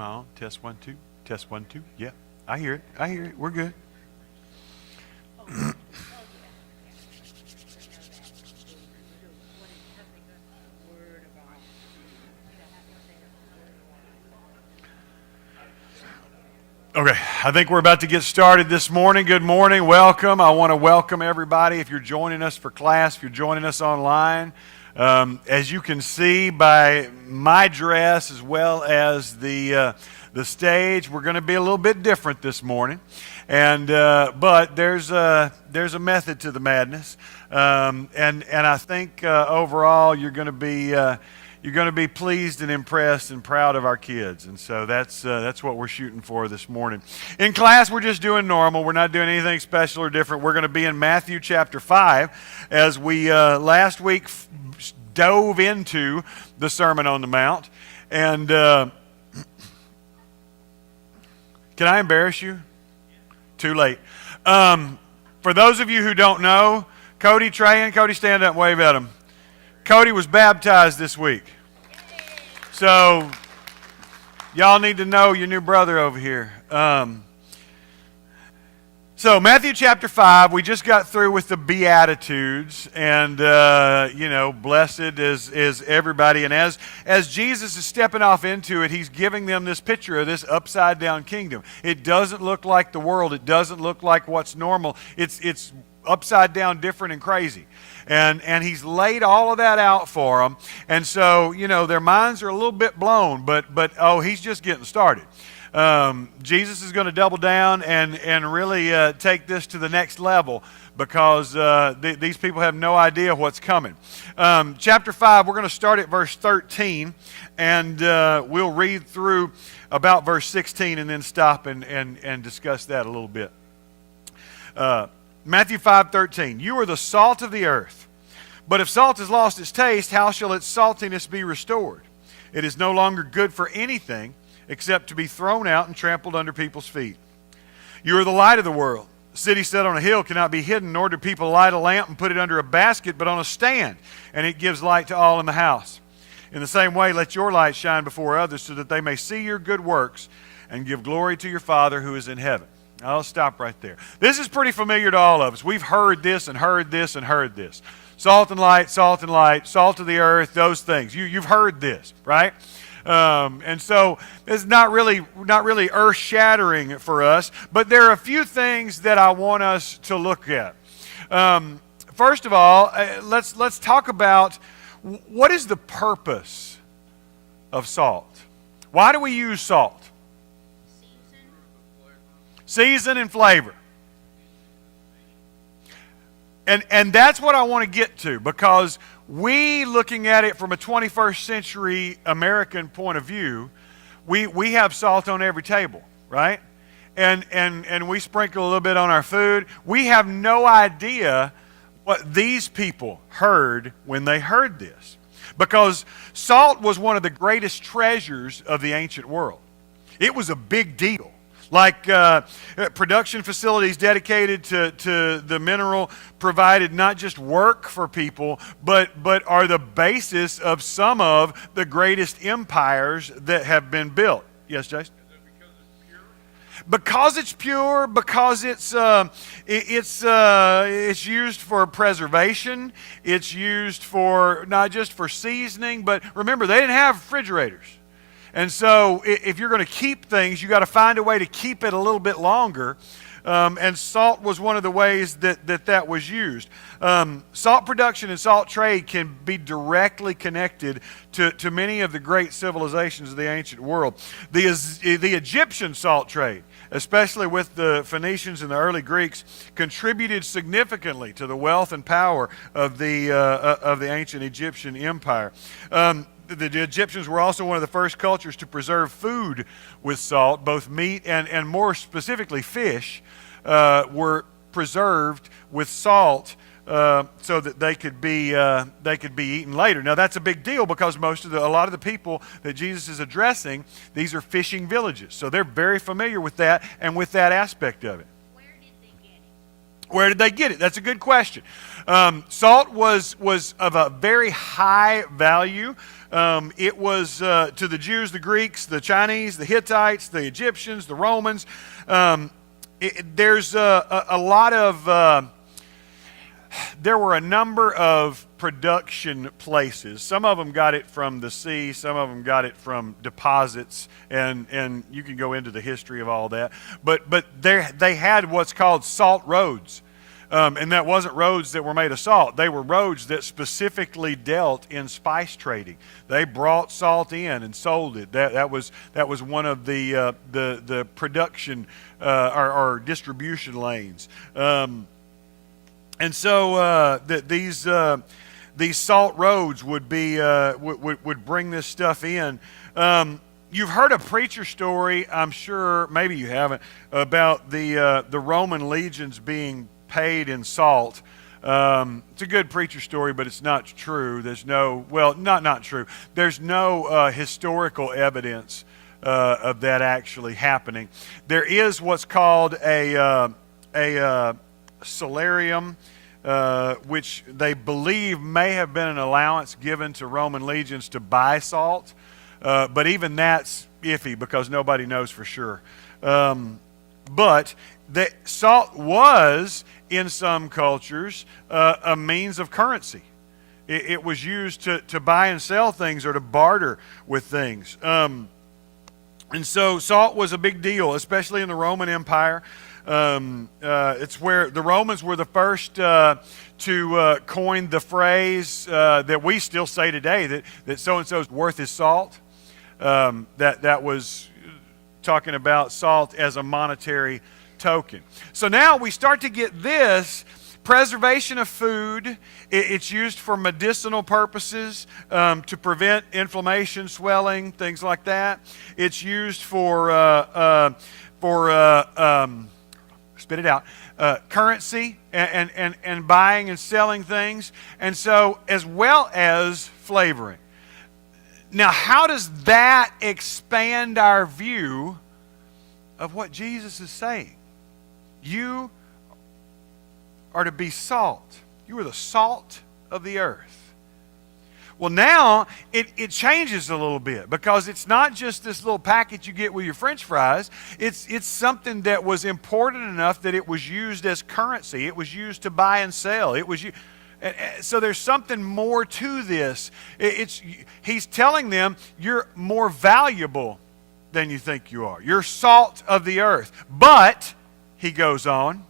Am I on? Test 1, 2. Test 1, 2. Yeah, I hear it. I hear it. We're good. Okay, I think we're about to get started this morning. Good morning, welcome. I want to welcome everybody. If you're joining us for class, if you're joining us online, as you can see by my dress as well as the stage, we're going to be a little bit different this morning, and but there's a method to the madness, and I think overall you're going to be. You're going to be pleased and impressed and proud of our kids. And so that's what we're shooting for this morning. In class, we're just doing normal. We're not doing anything special or different. We're going to be in Matthew chapter 5 as we last week dove into the Sermon on the Mount. And can I embarrass you? Too late. For those of you who don't know, Cody Trahan, Cody, stand up and wave at him. Cody was baptized this week. So, y'all need to know your new brother over here. So, Matthew chapter 5, we just got through with the Beatitudes. And, blessed is everybody. And as Jesus is stepping off into it, he's giving them this picture of this upside-down kingdom. It doesn't look like the world. It doesn't look like what's normal. It's upside down, different, and crazy. And he's laid all of that out for them. And so, their minds are a little bit blown, but he's just getting started. Jesus is going to double down and really take this to the next level because these people have no idea what's coming. Chapter 5, we're going to start at verse 13, and we'll read through about verse 16 and then stop and discuss that a little bit. Matthew 5:13, you are the salt of the earth. But if salt has lost its taste, how shall its saltiness be restored? It is no longer good for anything except to be thrown out and trampled under people's feet. You are the light of the world. A city set on a hill cannot be hidden, nor do people light a lamp and put it under a basket, but on a stand, and it gives light to all in the house. In the same way, let your light shine before others so that they may see your good works and give glory to your Father who is in heaven. I'll stop right there. This is pretty familiar to all of us. We've heard this and heard this and heard this. Salt and light, salt of the earth, those things. You've heard this, right? And so it's not really earth-shattering for us, but there are a few things that I want us to look at. First of all, let's talk about what is the purpose of salt. Why do we use salt? Season and flavor. And that's what I want to get to, because we, looking at it from a 21st century American point of view, we have salt on every table, right? And we sprinkle a little bit on our food. We have no idea what these people heard when they heard this, because salt was one of the greatest treasures of the ancient world. It was a big deal. Like production facilities dedicated to the mineral provided not just work for people, but are the basis of some of the greatest empires that have been built. Yes, Jason? Because it's pure, because it's used for preservation. It's used for not just for seasoning, but remember, they didn't have refrigerators. And so if you're going to keep things, you got to find a way to keep it a little bit longer. And salt was one of the ways that was used. Salt production and salt trade can be directly connected to many of the great civilizations of the ancient world. The Egyptian salt trade, especially with the Phoenicians and the early Greeks, contributed significantly to the wealth and power of the ancient Egyptian empire. The Egyptians were also one of the first cultures to preserve food with salt. Both meat and more specifically fish were preserved with salt so that they could be eaten later. Now that's a big deal because a lot of the people that Jesus is addressing, these are fishing villages, so they're very familiar with that and with that aspect of it. Where did they get it? Where did they get it? That's a good question. Salt was of a very high value. It was to the Jews, the Greeks, the Chinese, the Hittites, the Egyptians, the Romans. There's a lot of... there were a number of production places. Some of them got it from the sea. Some of them got it from deposits, and you can go into the history of all that. But they had what's called salt roads, and that wasn't roads that were made of salt. They were roads that specifically dealt in spice trading. They brought salt in and sold it. That was one of the production or distribution lanes. And so these salt roads would bring this stuff in. You've heard a preacher story, I'm sure, maybe you haven't, about the Roman legions being paid in salt. It's a good preacher story, but it's not true. There's no, well, not true. There's no historical evidence of that actually happening. There is what's called a salarium, which they believe may have been an allowance given to Roman legions to buy salt, but even that's iffy because nobody knows for sure. But the salt was, in some cultures, a means of currency. It was used to buy and sell things or to barter with things. And so salt was a big deal, especially in the Roman Empire. It's where the Romans were the first to coin the phrase that we still say today, that so-and-so's worth his salt. That was talking about salt as a monetary token. So now we start to get this preservation of food. It's used for medicinal purposes, to prevent inflammation, swelling, things like that. It's used for spit it out, currency and buying and selling things, and so as well as flavoring. Now, how does that expand our view of what Jesus is saying? You are to be salt. You are the salt of the earth. Well, now it changes a little bit, because it's not just this little packet you get with your French fries. It's something that was important enough that it was used as currency. It was used to buy and sell. So there's something more to this. He's telling them you're more valuable than you think you are. You're salt of the earth. But, he goes on,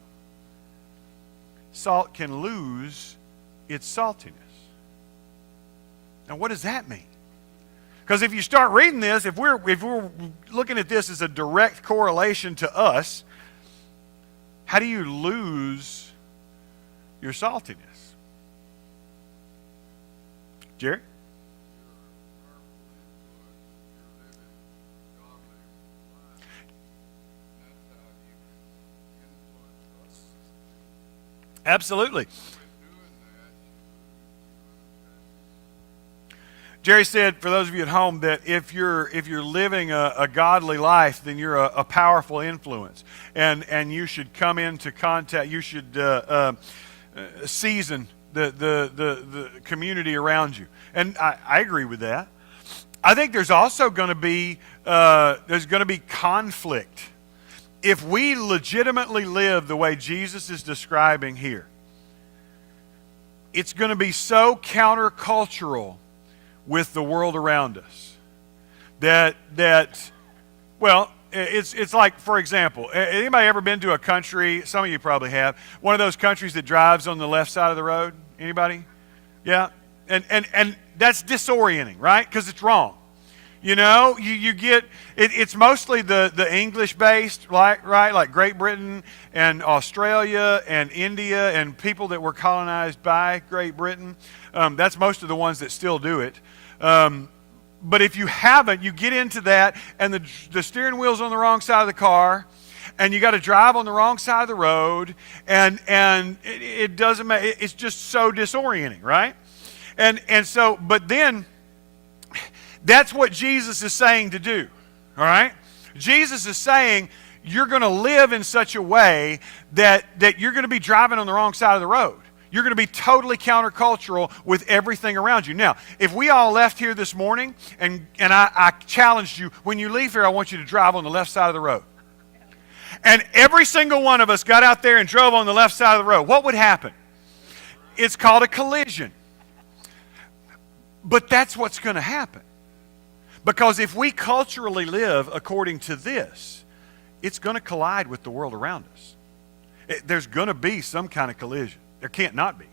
salt can lose its saltiness. Now, what does that mean? Because if you start reading this, if we're looking at this as a direct correlation to us, how do you lose your saltiness? Jerry? Absolutely. Jerry said, for those of you at home, that if you're living a godly life, then you're a powerful influence, and you should come into contact. You should season the community around you, and I agree with that. I think there's also going to be conflict if we legitimately live the way Jesus is describing here. It's going to be so countercultural with the world around us that well, it's like, for example, anybody ever been to a country? Some of you probably have. One of those countries that drives on the left side of the road. Anybody? Yeah, and that's disorienting, right? Because it's wrong. You know, you get it's mostly the English based, right? Like Great Britain and Australia and India and people that were colonized by Great Britain. That's most of the ones that still do it. But if you haven't, you get into that, and the steering wheel's on the wrong side of the car, and you got to drive on the wrong side of the road, and it doesn't matter. It's just so disorienting, right? And so, but then that's what Jesus is saying to do. All right? Jesus is saying you're going to live in such a way that you're going to be driving on the wrong side of the road. You're going to be totally countercultural with everything around you. Now, if we all left here this morning and I challenged you, when you leave here, I want you to drive on the left side of the road. And every single one of us got out there and drove on the left side of the road, what would happen? It's called a collision. But that's what's going to happen. Because if we culturally live according to this, it's going to collide with the world around us. There's going to be some kind of collision. There can't not be,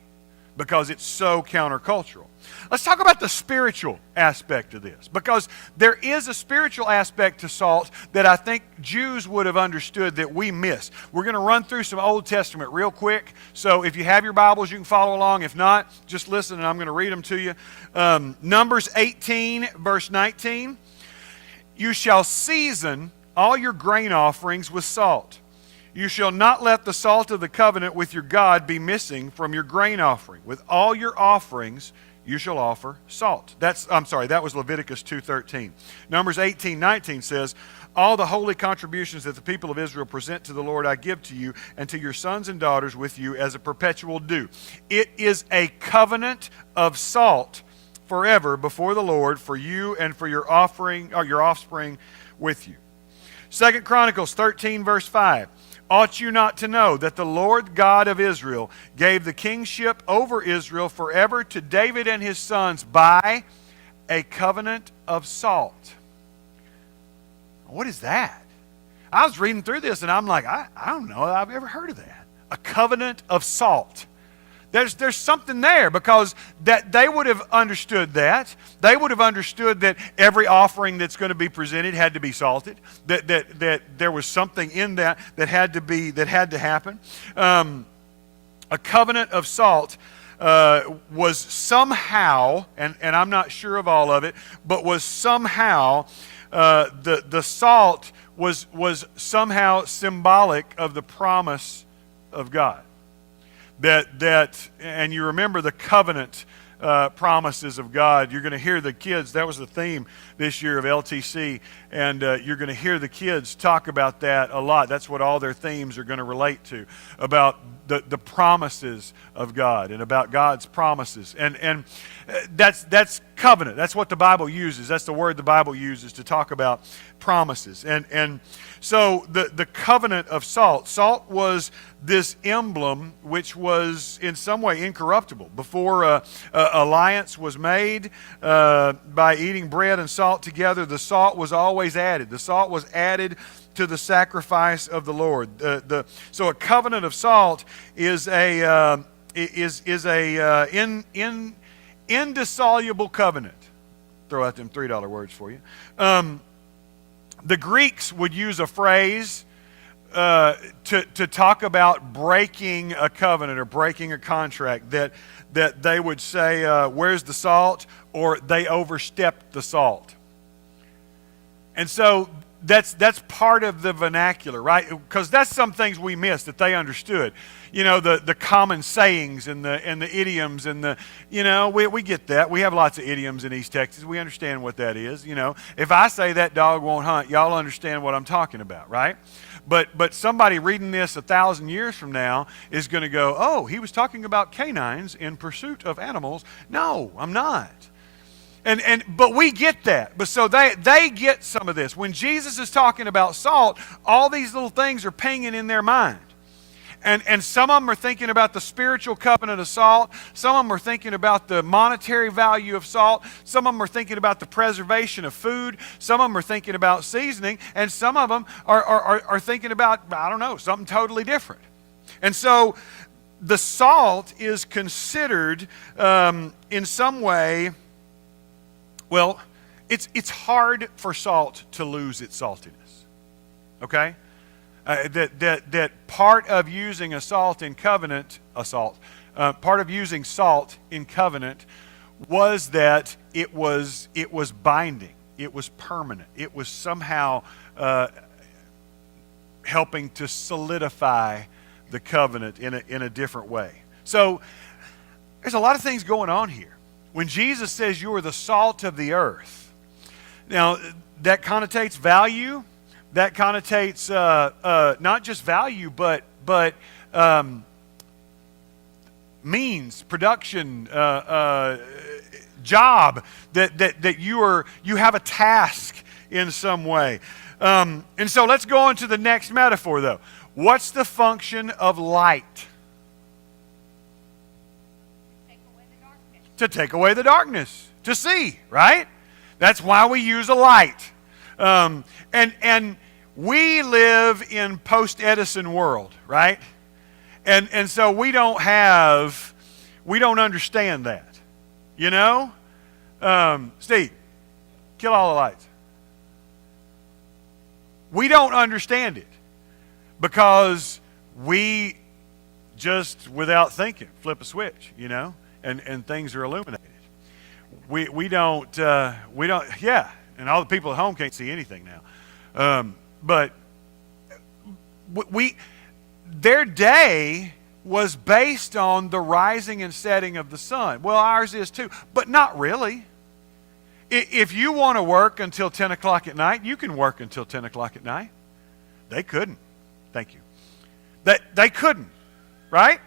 because it's so countercultural. Let's talk about the spiritual aspect of this, because there is a spiritual aspect to salt that I think Jews would have understood that we miss. We're going to run through some Old Testament real quick, so if you have your Bibles, you can follow along. If not, just listen and I'm going to read them to you. Numbers 18, verse 19. You shall season all your grain offerings with salt. You shall not let the salt of the covenant with your God be missing from your grain offering. With all your offerings, you shall offer salt. That was Leviticus 2:13. Numbers 18:19 says, all the holy contributions that the people of Israel present to the Lord I give to you and to your sons and daughters with you as a perpetual due. It is a covenant of salt forever before the Lord for you and for your offering or your offspring with you. 2 Chronicles 13, verse 5. Ought you not to know that the Lord God of Israel gave the kingship over Israel forever to David and his sons by a covenant of salt? What is that? I was reading through this and I'm like, I don't know that I've ever heard of that. A covenant of salt. There's something there, because that they would have understood that. They would have understood that every offering that's going to be presented had to be salted. That there was something in that had to happen. A covenant of salt was somehow, and I'm not sure of all of it, but was somehow the salt was somehow symbolic of the promise of God. And you remember the covenant promises of God. You're going to hear the kids, that was the theme this year of LTC, and you're going to hear the kids talk about that a lot. That's what all their themes are going to relate to, about the promises of God and about God's promises. And that's covenant. That's what the Bible uses. That's the word the Bible uses to talk about promises. And so the covenant of salt. Salt was this emblem which was in some way incorruptible. Before alliance was made by eating bread and salt together, the salt was always added. The salt was added to the sacrifice of the Lord. So a covenant of salt is a indissoluble covenant. Throw out them $3 words for you. The Greeks would use a phrase to talk about breaking a covenant or breaking a contract, that they would say, where's the salt? Or they overstepped the salt. And so that's part of the vernacular, right? Because that's some things we miss that they understood. You know, the common sayings and the idioms and we get that. We have lots of idioms in East Texas. We understand what that is. You know, if I say that dog won't hunt, y'all understand what I'm talking about, right? But somebody reading this 1,000 years from now is going to go, oh, he was talking about canines in pursuit of animals. No, I'm not. But we get that. But so they get some of this. When Jesus is talking about salt, all these little things are pinging in their mind. And some of them are thinking about the spiritual covenant of salt. Some of them are thinking about the monetary value of salt. Some of them are thinking about the preservation of food. Some of them are thinking about seasoning. And some of them are thinking about, I don't know, something totally different. And so the salt is considered in some way, well, it's hard for salt to lose its saltiness. Okay? That part of using a salt in covenant, part of using salt in covenant was that it was binding, it was permanent, it was somehow helping to solidify the covenant in a different way. So there's a lot of things going on here. When Jesus says you are the salt of the earth, now that connotates value. that connotates not just value, but means, production, job, that you have a task in some way. And so let's go on to the next metaphor, though. What's the function of light? To take away the darkness, to see, right? That's why we use a light. And we live in post-Edison world, right? And so we don't understand that, you know? Steve, kill all the lights. We don't understand it because we just, without thinking, flip a switch, you know, and things are illuminated. We don't, yeah, and all the people at home can't see anything now. But their day was based on the rising and setting of the sun. Well, ours is too, but not really. If you want to work until 10 o'clock at night, you can work until 10 o'clock at night. They couldn't. Thank you. They couldn't, right?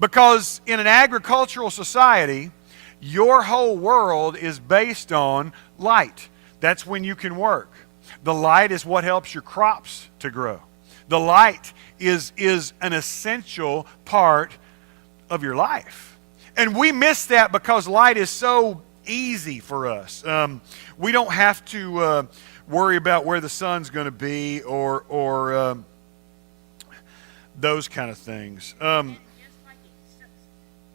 Because in an agricultural society, your whole world is based on light. That's when you can work. The light is what helps your crops to grow. The light is an essential part of your life. And we miss that because light is so easy for us. We don't have to worry about where the sun's going to be or those kind of things. Just like it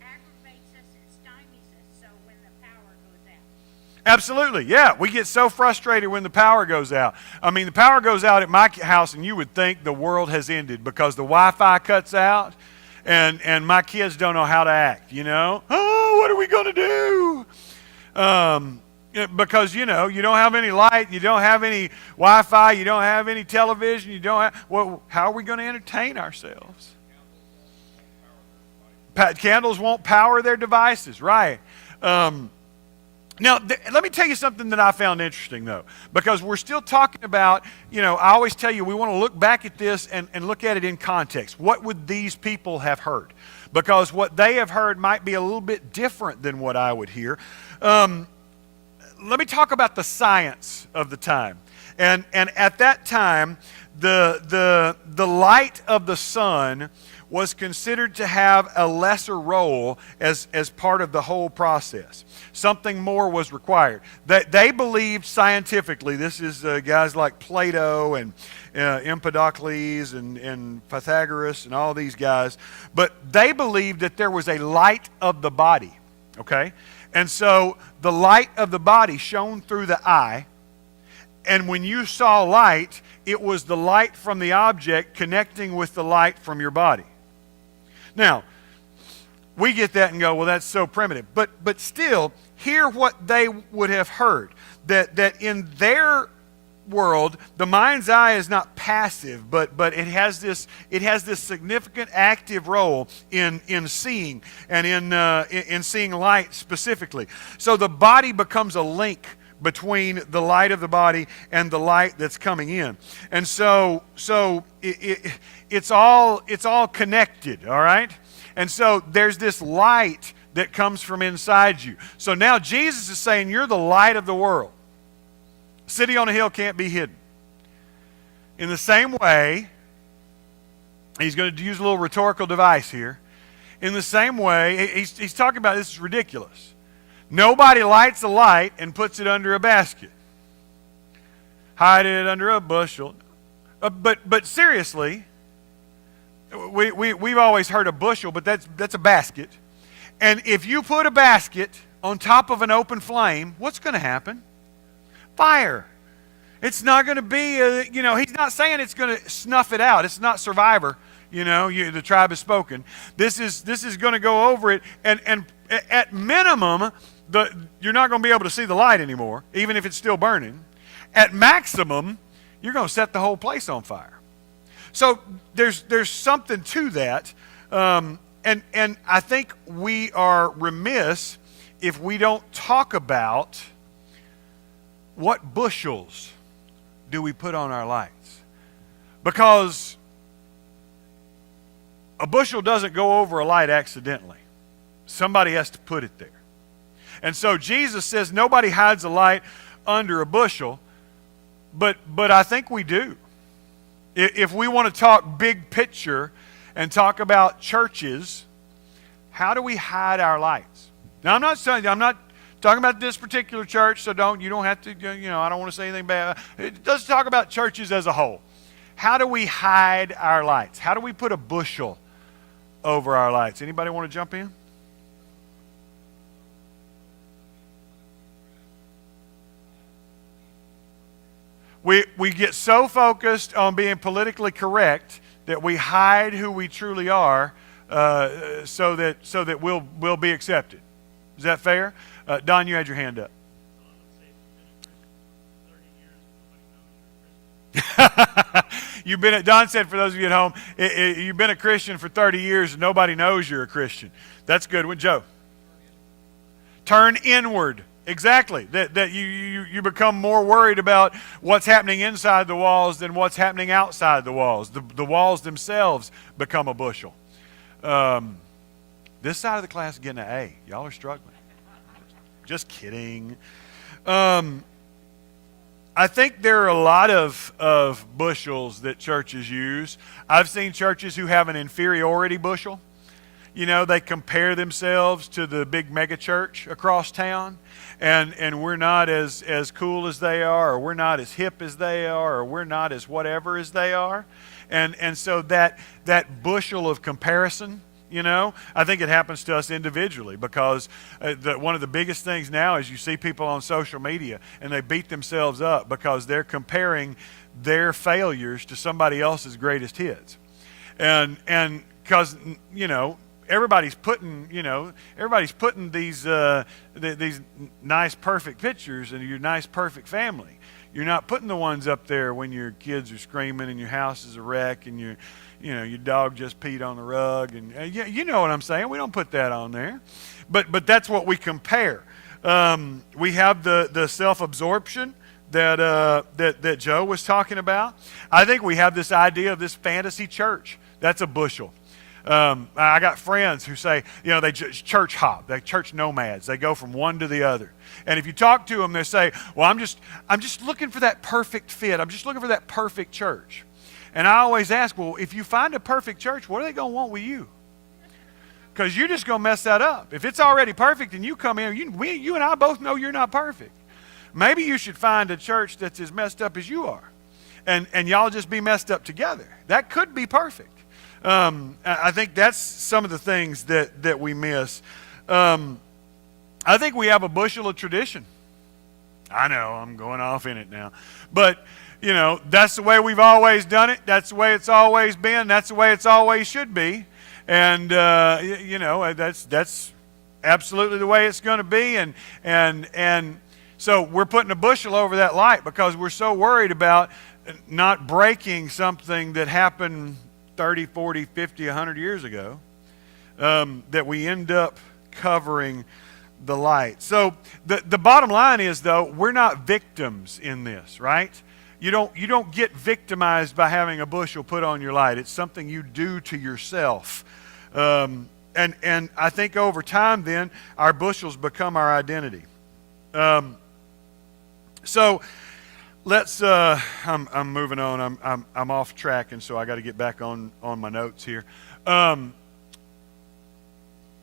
aggravates us and stymies us so when the power goes out. Absolutely, yeah. We get so frustrated when the power goes out. I mean, the power goes out at my house and you would think the world has ended because the Wi-Fi cuts out and my kids don't know how to act, you know? Oh, what are we going to do? Because, you know, you don't have any light, you don't have any Wi-Fi, you don't have any television, you don't have, well, how are we going to entertain ourselves? Candles won't power their devices, right? Now, let me tell you something that I found interesting, though, because we're still talking about, you know, I always tell you we want to look back at this and look at it in context. What would these people have heard? Because what they have heard might be a little bit different than what I would hear. Let me talk about the science of the time. And at that time, the light of the sun was considered to have a lesser role as part of the whole process. Something more was required. They believed scientifically, this is guys like Plato and Empedocles and Pythagoras and all these guys, but they believed that there was a light of the body, okay? And so the light of the body shone through the eye, and when you saw light, it was the light from the object connecting with the light from your body. Now, we get that and go, well, that's so primitive. But still, hear what they would have heard. That in their world, the mind's eye is not passive, but it has this significant active role in seeing and in seeing light specifically. So the body becomes a link between the light of the body and the light that's coming in. And so it's all connected, all right? And so there's this light that comes from inside you. So now Jesus is saying you're the light of the world. City on a hill can't be hidden. In the same way, he's going to use a little rhetorical device here. In the same way, he's talking about this is ridiculous. Nobody lights a light and puts it under a basket. Hide it under a bushel. But seriously, we've always heard a bushel, but that's a basket. And if you put a basket on top of an open flame, what's going to happen? Fire. It's not going to be, he's not saying it's going to snuff it out. It's not Survivor. The tribe has spoken. This is going to go over it, and at minimum, you're not going to be able to see the light anymore, even if it's still burning. At maximum, you're going to set the whole place on fire. So there's something to that, and I think we are remiss if we don't talk about what bushels do we put on our lights? Because a bushel doesn't go over a light accidentally. Somebody has to put it there. And so Jesus says nobody hides a light under a bushel, but I think we do. If we want to talk big picture and talk about churches, how do we hide our lights? Now, I'm not talking about this particular church, so you don't have to, I don't want to say anything bad. It does talk about churches as a whole. How do we hide our lights? How do we put a bushel over our lights? Anybody want to jump in? We get so focused on being politically correct that we hide who we truly are, so that we'll be accepted. Is that fair? Don, you had your hand up. Don said, for those of you at home, you've been a Christian for 30 years and nobody knows you're a Christian. That's good one. Joe. Turn inward. Exactly. That you become more worried about what's happening inside the walls than what's happening outside the walls. The walls themselves become a bushel. This side of the class is getting an A. Y'all are struggling. Just kidding. I think there are a lot of bushels that churches use. I've seen churches who have an inferiority bushel. They compare themselves to the big mega church across town, and we're not as cool as they are, or we're not as hip as they are, or we're not as whatever as they are. And so that bushel of comparison, I think it happens to us individually, because one of the biggest things now is you see people on social media and they beat themselves up because they're comparing their failures to somebody else's greatest hits. And because, everybody's putting these nice perfect pictures of your nice perfect family. You're not putting the ones up there when your kids are screaming and your house is a wreck and your dog just peed on the rug, and you know what I'm saying. We don't put that on there, but that's what we compare. We have the self-absorption that Joe was talking about. I think we have this idea of this fantasy church. That's a bushel. I got friends who say, they church hop, they church nomads. They go from one to the other. And if you talk to them, they say, well, I'm just looking for that perfect fit. I'm just looking for that perfect church. And I always ask, well, if you find a perfect church, what are they going to want with you? Because you're just going to mess that up. If it's already perfect and you come in, you and I both know you're not perfect. Maybe you should find a church that's as messed up as you are. And y'all just be messed up together. That could be perfect. I think that's some of the things that we miss. I think we have a bushel of tradition. I know, I'm going off in it now. But, that's the way we've always done it. That's the way it's always been. That's the way it's always should be. And, that's absolutely the way it's going to be. And so we're putting a bushel over that light because we're so worried about not breaking something that happened 30, 40, 50, 100 years ago, that we end up covering the light. So the bottom line is, though, we're not victims in this, right? You don't get victimized by having a bushel put on your light. It's something you do to yourself. And I think over time, then, our bushels become our identity. So let's. I'm moving on. I'm off track, and so I got to get back on my notes here. One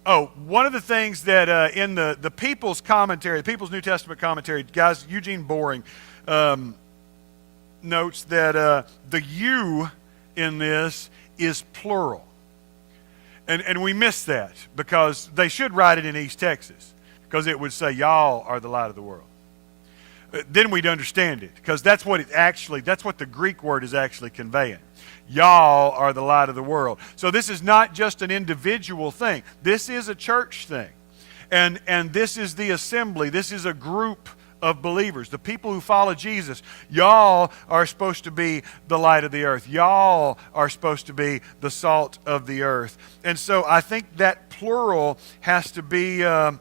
of the things that in the People's Commentary, the People's New Testament Commentary, guys, Eugene Boring notes that the you in this is plural. And we miss that because they should write it in East Texas, because it would say, y'all are the light of the world. Then we'd understand it, because that's what the Greek word is actually conveying. Y'all are the light of the world. So this is not just an individual thing. This is a church thing. And this is the assembly. This is a group of believers, the people who follow Jesus. Y'all are supposed to be the light of the earth. Y'all are supposed to be the salt of the earth. And so I think that plural has to be, I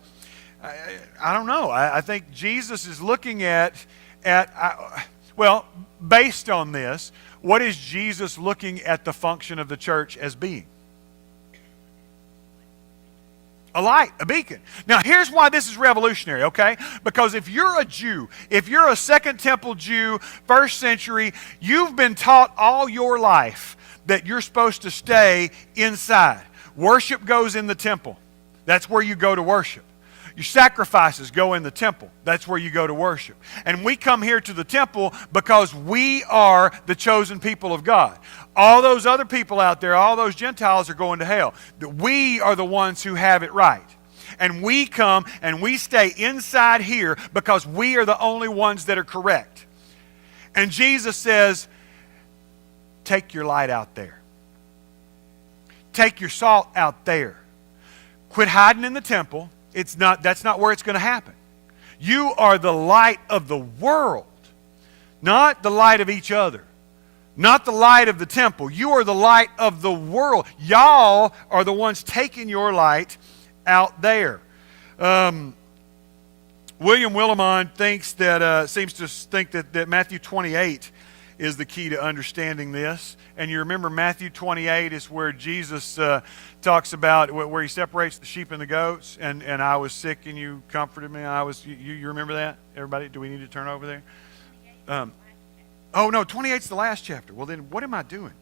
don't know. I think Jesus is looking at Well, based on this, what is Jesus looking at the function of the church as being? A light, a beacon. Now, here's why this is revolutionary, okay? Because if you're a Jew, if you're a Second Temple Jew, first century, you've been taught all your life that you're supposed to stay inside. Worship goes in the temple. That's where you go to worship. Your sacrifices go in the temple. That's where you go to worship. And we come here to the temple because we are the chosen people of God. All those other people out there, all those Gentiles are going to hell. We are the ones who have it right. And we come and we stay inside here because we are the only ones that are correct. And Jesus says, take your light out there. Take your salt out there. Quit hiding in the temple. That's not where it's going to happen. You are the light of the world, not the light of each other, not the light of the temple. You are the light of the world. Y'all are the ones taking your light out there. William Willimon seems to think that Matthew 28 is the key to understanding this. And you remember Matthew 28 is where Jesus talks about where he separates the sheep and the goats. And I was sick and you comforted me. You remember that? Everybody, do we need to turn over there? Oh, no, 28's the last chapter. Well, then what am I doing?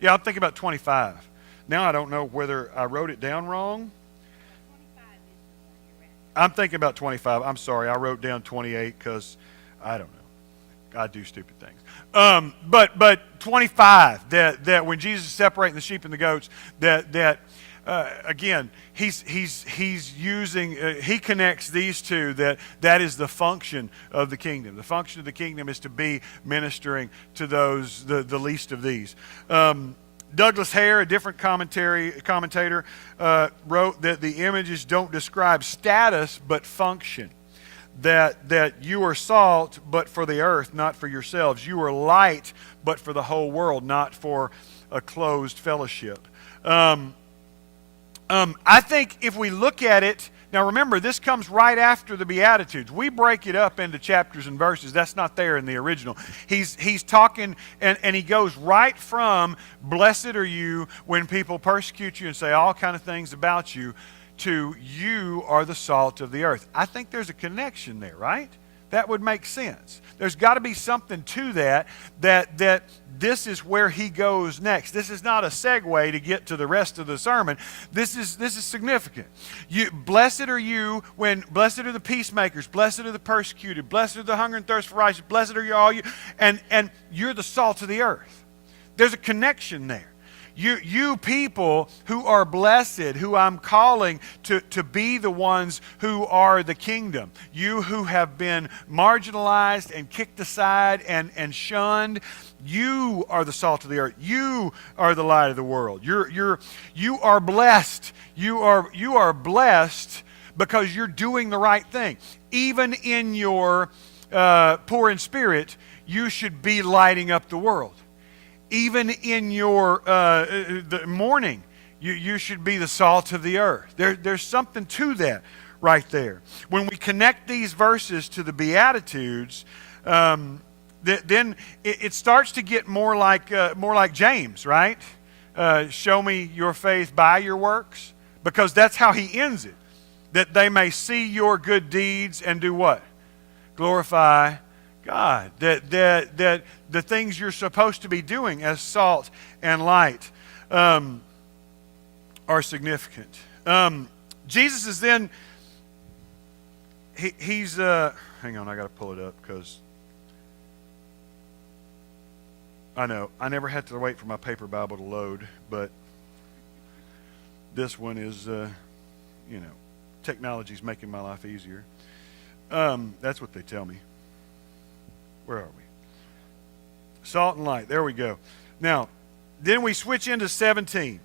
Yeah, I'm thinking about 25. Now I don't know whether I wrote it down wrong. I'm thinking about 25. I'm sorry, I wrote down 28 because I don't know. I do stupid things. But 25, that when Jesus is separating the sheep and the goats, again, he's using, he connects these two, that is the function of the kingdom. The function of the kingdom is to be ministering to those, the least of these. Douglas Hare, a different commentator, wrote that the images don't describe status but function. That you are salt, but for the earth, not for yourselves. You are light, but for the whole world, not for a closed fellowship. I think if we look at it, now remember, this comes right after the Beatitudes. We break it up into chapters and verses. That's not there in the original. He's talking, and he goes right from, blessed are you when people persecute you and say all kind of things about you, to you are the salt of the earth. I think there's a connection there, right? That would make sense. There's got to be something to that this is where he goes next. This is not a segue to get to the rest of the sermon. This is significant. Blessed are you when, blessed are the peacemakers, blessed are the persecuted, blessed are the hunger and thirst for righteousness, blessed are you all you, and you're the salt of the earth. There's a connection there. You people who are blessed, who I'm calling to be the ones who are the kingdom. You who have been marginalized and kicked aside and shunned, you are the salt of the earth. You are the light of the world. You are blessed. You are blessed because you're doing the right thing. Even in your poor in spirit, you should be lighting up the world. Even in your the morning, you should be the salt of the earth. There's something to that right there. When we connect these verses to the Beatitudes, then it starts to get more like James, right? Show me your faith by your works, because that's how he ends it. That they may see your good deeds and do what? Glorify God. That the things you're supposed to be doing as salt and light are significant. Jesus is then, he's hang on, I got to pull it up because I know I never had to wait for my paper Bible to load, but this one is, technology's making my life easier. That's what they tell me. Where are we? Salt and light. There we go. Now, then we switch into 17.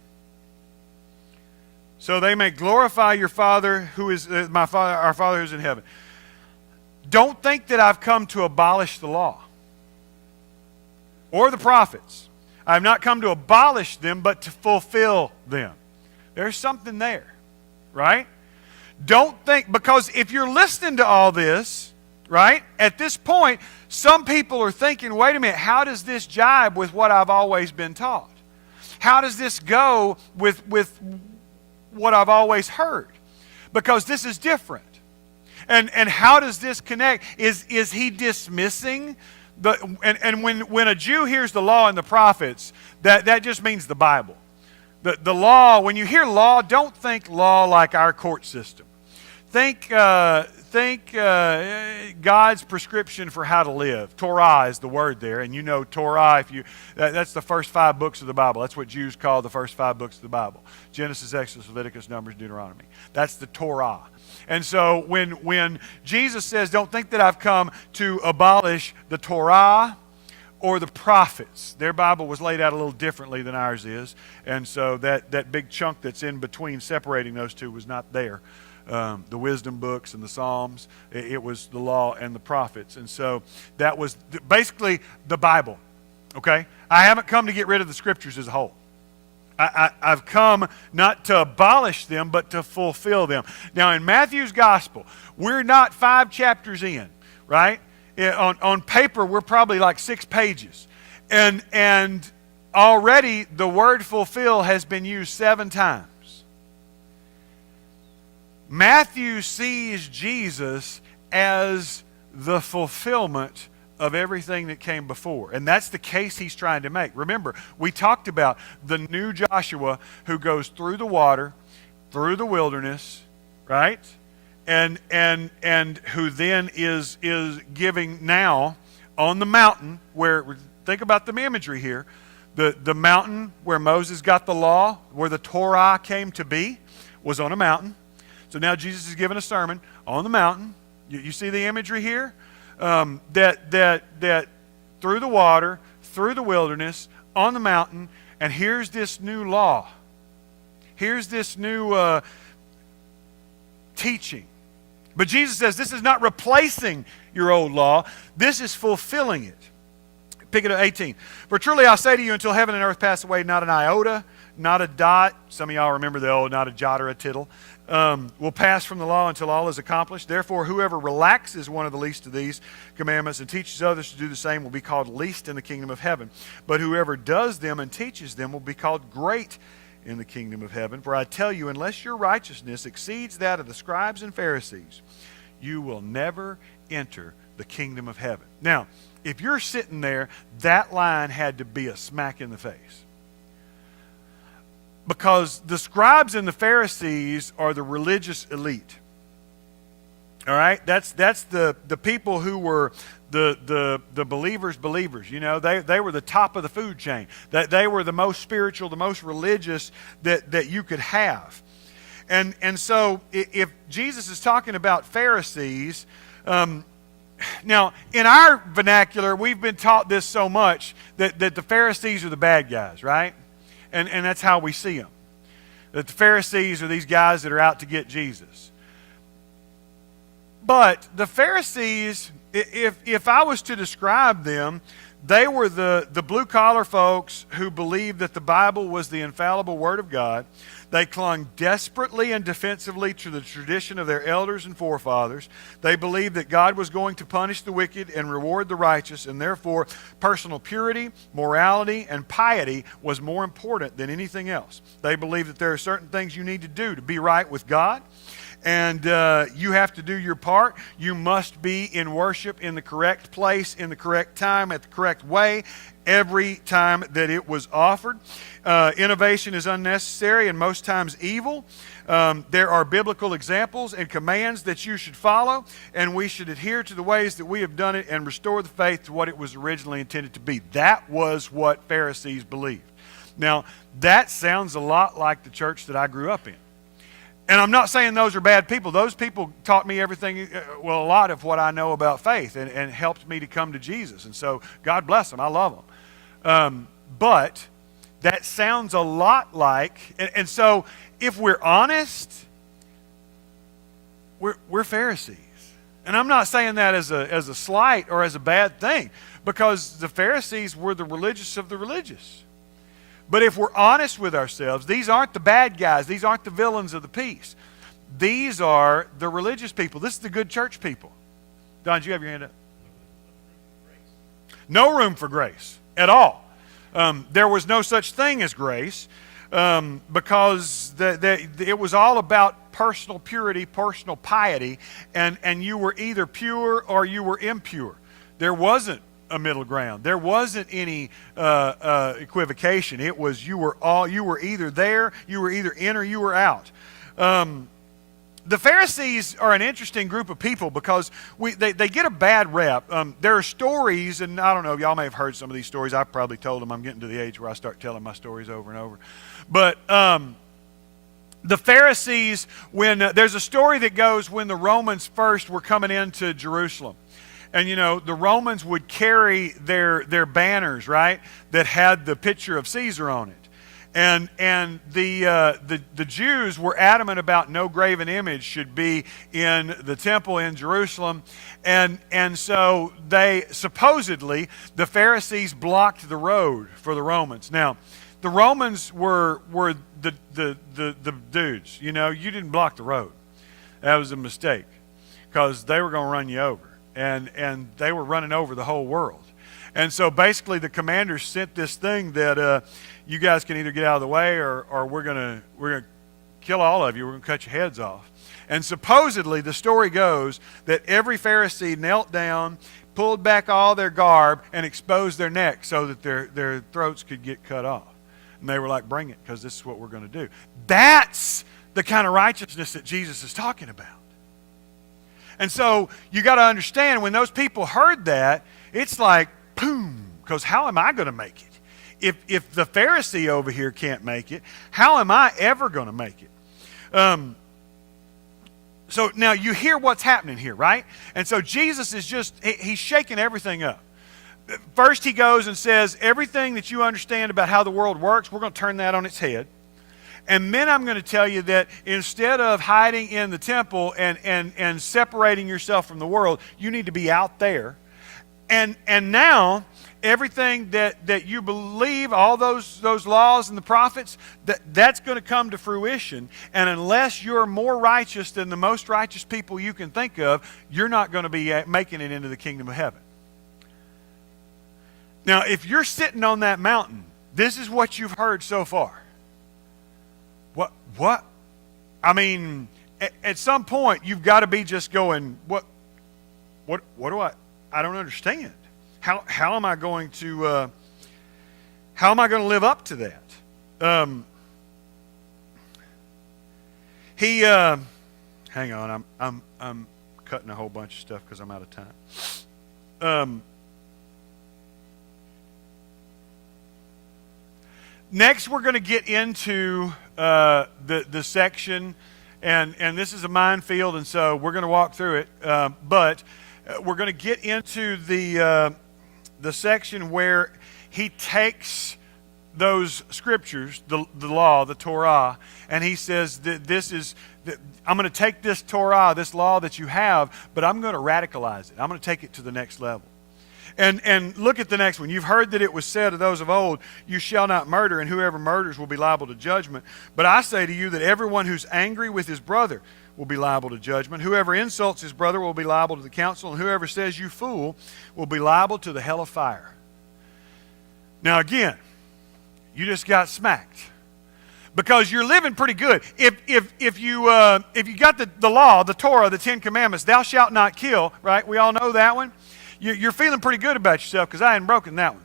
So they may glorify your Father who is my Father, our Father who is in heaven. Don't think that I've come to abolish the law or the prophets. I have not come to abolish them, but to fulfill them. There's something there, right? Don't think, because if you're listening to all this, right? At this point, some people are thinking, wait a minute, how does this jibe with what I've always been taught? How does this go with what I've always heard? Because this is different. And how does this connect? Is he dismissing when a Jew hears the law and the prophets, that just means the Bible. The law, when you hear law, don't think law like our court system. Think God's prescription for how to live. Torah is the word there, and you know Torah, that's the first 5 books of the Bible. That's what Jews call the first 5 books of the Bible. Genesis, Exodus, Leviticus, Numbers, Deuteronomy. That's the Torah. And so when Jesus says, don't think that I've come to abolish the Torah or the prophets. Their Bible was laid out a little differently than ours is. And so that big chunk that's in between separating those two was not there. The wisdom books and the Psalms, it was the law and the prophets. And so that was basically the Bible. Okay? I haven't come to get rid of the scriptures as a whole. I've come not to abolish them, but to fulfill them. Now, in Matthew's gospel, we're not 5 chapters in, right? On paper, we're probably like 6 pages. And already the word fulfill has been used 7 times. Matthew sees Jesus as the fulfillment of everything that came before. And that's the case he's trying to make. Remember, we talked about the new Joshua who goes through the water, through the wilderness, right? And who then is giving now on the mountain where, think about the imagery here, the mountain where Moses got the law, where the Torah came to be, was on a mountain. So now Jesus is giving a sermon on the mountain. You see the imagery here? That through the water, through the wilderness, on the mountain, and here's this new law. Here's this new teaching. But Jesus says this is not replacing your old law. This is fulfilling it. Pick it up, 18. For truly I say to you, until heaven and earth pass away, not an iota, not a dot. Some of y'all remember the old, not a jot or a tittle. Will pass from the law until all is accomplished. Therefore, whoever relaxes one of the least of these commandments and teaches others to do the same will be called least in the kingdom of heaven. But whoever does them and teaches them will be called great in the kingdom of heaven. For I tell you, unless your righteousness exceeds that of the scribes and Pharisees, you will never enter the kingdom of heaven. Now, if you're sitting there, that line had to be a smack in the face. Because the scribes and the Pharisees are the religious elite. All right? That's the people who were the believers. You know, they were the top of the food chain. They were the most spiritual, the most religious that you could have. And so if Jesus is talking about Pharisees, now in our vernacular, we've been taught this so much that the Pharisees are the bad guys, right? And that's how we see them. That the Pharisees are these guys that are out to get Jesus. But the Pharisees, if I was to describe them, they were the blue-collar folks who believed that the Bible was the infallible Word of God. They clung desperately and defensively to the tradition of their elders and forefathers. They believed that God was going to punish the wicked and reward the righteous, and therefore personal purity, morality, and piety was more important than anything else. They believed that there are certain things you need to do to be right with God, and you have to do your part. You must be in worship in the correct place, in the correct time, at the correct way, every time that it was offered. Innovation is unnecessary and most times evil. There are biblical examples and commands that you should follow, and we should adhere to the ways that we have done it and restore the faith to what it was originally intended to be. That was what Pharisees believed. Now, that sounds a lot like the church that I grew up in. And I'm not saying those are bad people. Those people taught me everything, a lot of what I know about faith and helped me to come to Jesus. And so God bless them. I love them. But that sounds a lot like, and so if we're honest, we're Pharisees. And I'm not saying that as a slight or as a bad thing, because the Pharisees were the religious of the religious. But if we're honest with ourselves, these aren't the bad guys. These aren't the villains of the piece. These are the religious people. This is the good church people. Don, did you have your hand up? No room for grace at all. There was no such thing as grace because it was all about personal purity, personal piety, and you were either pure or you were impure. There wasn't a middle ground. There wasn't any equivocation. It was you were either there, you were either in, or you were out. The Pharisees are an interesting group of people because they get a bad rep. There are stories, and I don't know, y'all may have heard some of these stories. I've probably told them. I'm getting to the age where I start telling my stories over and over. But the Pharisees, when there's a story that goes when the Romans first were coming into Jerusalem. And, you know, the Romans would carry their banners, right, that had the picture of Caesar on it. And the Jews were adamant about no graven image should be in the temple in Jerusalem. And so they, supposedly, the Pharisees blocked the road for the Romans. Now, the Romans were the dudes. You know, you didn't block the road. That was a mistake because they were going to run you over. And they were running over the whole world. And so basically the commanders sent this thing that you guys can either get out of the way or we're gonna kill all of you. We're gonna cut your heads off. And supposedly the story goes that every Pharisee knelt down, pulled back all their garb, and exposed their neck so that their throats could get cut off. And they were like, bring it, because this is what we're going to do. That's the kind of righteousness that Jesus is talking about. And so you got to understand, when those people heard that, it's like, boom, because how am I going to make it? If the Pharisee over here can't make it, how am I ever going to make it? So now you hear what's happening here, right? And so Jesus is he's shaking everything up. First he goes and says, everything that you understand about how the world works, we're going to turn that on its head. And then I'm going to tell you that instead of hiding in the temple and separating yourself from the world, you need to be out there. And now everything that you believe, all those laws and the prophets, that's going to come to fruition. And unless you're more righteous than the most righteous people you can think of, you're not going to be making it into the kingdom of heaven. Now, if you're sitting on that mountain, this is what you've heard so far. What? I mean, at some point, you've got to be just going, what do I don't understand. How am I going to live up to that? Hang on, I'm cutting a whole bunch of stuff because I'm out of time. Next, we're going to get into the section, and this is a minefield, and so we're going to walk through it. But we're going to get into the section where he takes those scriptures, the law, the Torah, and he says that I'm going to take this Torah, this law that you have, but I'm going to radicalize it. I'm going to take it to the next level. And look at the next one. You've heard that it was said of those of old, you shall not murder, and whoever murders will be liable to judgment. But I say to you that everyone who's angry with his brother will be liable to judgment. Whoever insults his brother will be liable to the council, and whoever says you fool will be liable to the hell of fire. Now again, you just got smacked. Because you're living pretty good. If you got the law, the Torah, the Ten Commandments, thou shalt not kill, right? We all know that one. You're feeling pretty good about yourself because I hadn't broken that one.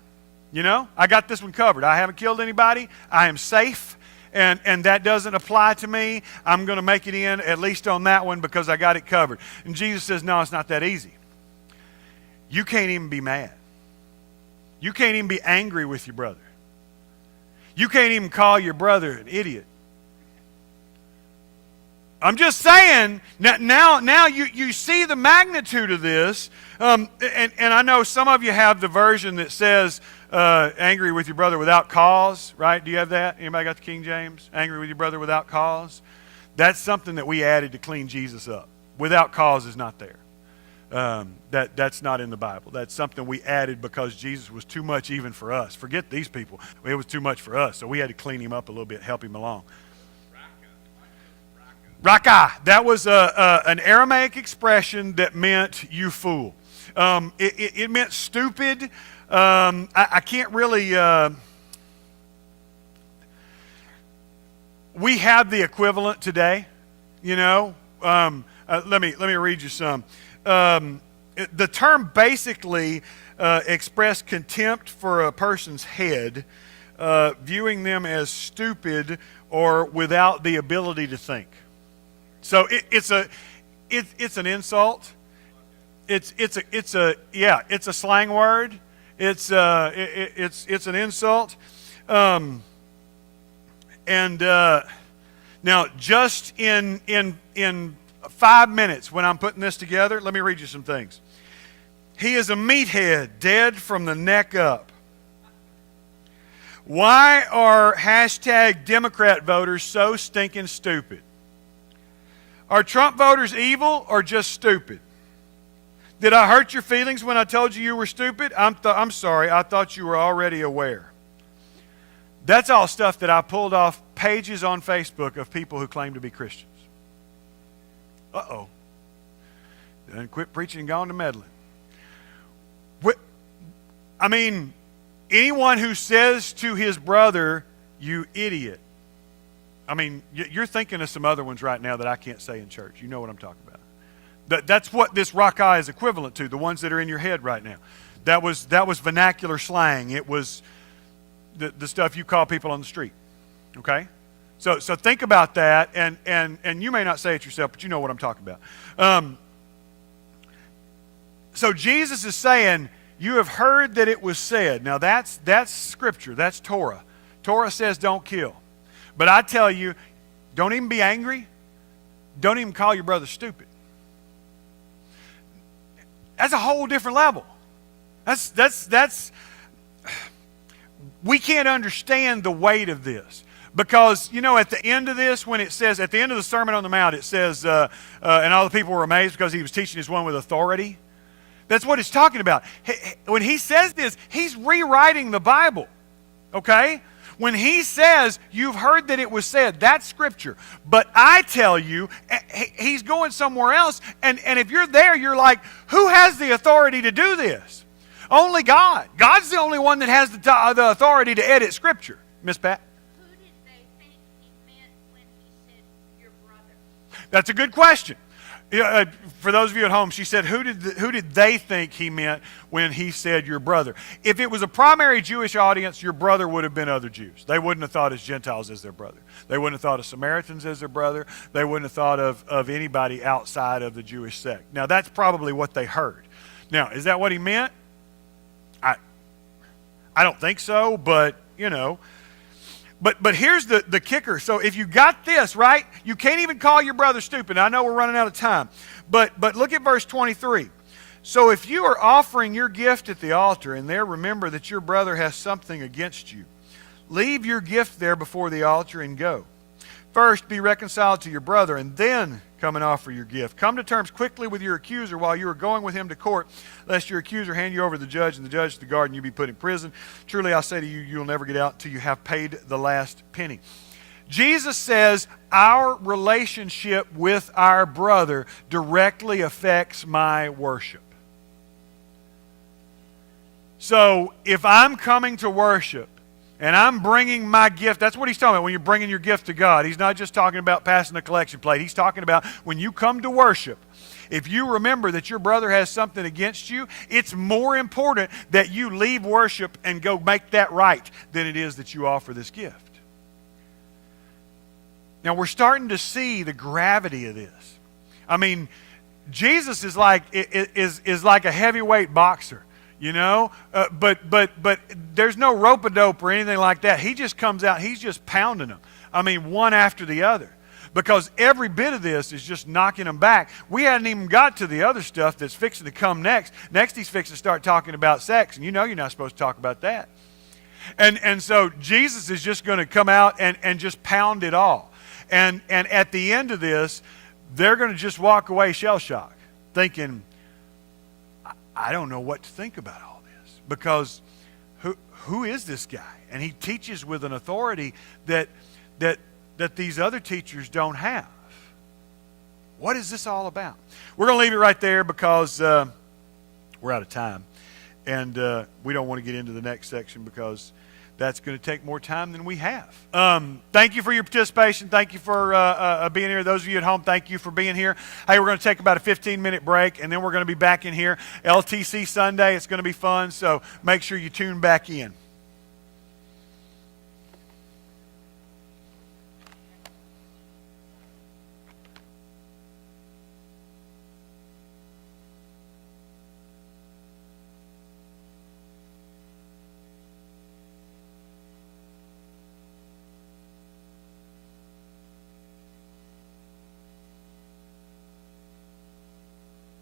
You know, I got this one covered. I haven't killed anybody. I am safe, and that doesn't apply to me. I'm going to make it in at least on that one because I got it covered. And Jesus says, no, it's not that easy. You can't even be mad. You can't even be angry with your brother. You can't even call your brother an idiot. I'm just saying, now you see the magnitude of this, and I know some of you have the version that says angry with your brother without cause, right? Do you have that? Anybody got the King James? Angry with your brother without cause? That's something that we added to clean Jesus up. Without cause is not there. That's not in the Bible. That's something we added because Jesus was too much even for us. Forget these people. It was too much for us, so we had to clean him up a little bit, help him along. Raka, that was an Aramaic expression that meant you fool. It meant stupid. I can't really... we have the equivalent today, you know. Let me read you some. The term basically expressed contempt for a person's head, viewing them as stupid or without the ability to think. So it's an insult. It's a slang word. It's an insult. Now, just in 5 minutes when I'm putting this together, let me read you some things. He is a meathead, dead from the neck up. Why are hashtag Democrat voters so stinking stupid? Are Trump voters evil or just stupid? Did I hurt your feelings when I told you were stupid? I'm sorry. I thought you were already aware. That's all stuff that I pulled off pages on Facebook of people who claim to be Christians. Uh-oh. Done quit preaching and gone to meddling. I mean, anyone who says to his brother, you idiot. I mean, you're thinking of some other ones right now that I can't say in church. You know what I'm talking about. That's what this rakai is equivalent to, the ones that are in your head right now. That was vernacular slang. It was the stuff you call people on the street. Okay? So think about that, and you may not say it yourself, but you know what I'm talking about. So Jesus is saying, you have heard that it was said. Now that's scripture, that's Torah. Torah says don't kill. But I tell you, don't even be angry. Don't even call your brother stupid. That's a whole different level. That's we can't understand the weight of this. Because, you know, at the end of this, when it says, at the end of the Sermon on the Mount, it says, and all the people were amazed because he was teaching as one with authority. That's what it's talking about. When he says this, he's rewriting the Bible. Okay? When he says, you've heard that it was said, that's scripture. But I tell you, he's going somewhere else. And if you're there, you're like, who has the authority to do this? Only God. God's the only one that has the authority to edit scripture. Miss Pat? Who did they think he meant when he said your brother? That's a good question. For those of you at home, she said, who did they think he meant when he said your brother? If it was a primary Jewish audience, your brother would have been other Jews. They wouldn't have thought of Gentiles as their brother. They wouldn't have thought of Samaritans as their brother. They wouldn't have thought of anybody outside of the Jewish sect. Now, that's probably what they heard. Now, is that what he meant? I don't think so, but, you know. But here's the kicker. So if you got this, right, you can't even call your brother stupid. I know we're running out of time. But look at verse 23. So if you are offering your gift at the altar and there remember that your brother has something against you, leave your gift there before the altar and go. First, be reconciled to your brother and then come and offer your gift. Come to terms quickly with your accuser while you are going with him to court, lest your accuser hand you over to the judge and the judge to the guard and you be put in prison. Truly I say to you, you'll never get out until you have paid the last penny. Jesus says our relationship with our brother directly affects my worship. So if I'm coming to worship and I'm bringing my gift, that's what he's talking about when you're bringing your gift to God. He's not just talking about passing a collection plate. He's talking about when you come to worship, if you remember that your brother has something against you, it's more important that you leave worship and go make that right than it is that you offer this gift. Now, we're starting to see the gravity of this. I mean, Jesus is like a heavyweight boxer. You know, but there's no rope-a-dope or anything like that. He just comes out, he's just pounding them. I mean, one after the other. Because every bit of this is just knocking them back. We hadn't even got to the other stuff that's fixing to come next. Next, he's fixing to start talking about sex, and you know you're not supposed to talk about that. And so Jesus is just going to come out and just pound it all. And at the end of this, they're going to just walk away shell-shocked, thinking, I don't know what to think about all this, because who is this guy? And he teaches with an authority that these other teachers don't have. What is this all about? We're going to leave it right there because we're out of time. And we don't want to get into the next section because that's going to take more time than we have. Thank you for your participation. Thank you for being here. Those of you at home, thank you for being here. Hey, we're going to take about a 15-minute break, and then we're going to be back in here. LTC Sunday, it's going to be fun, so make sure you tune back in.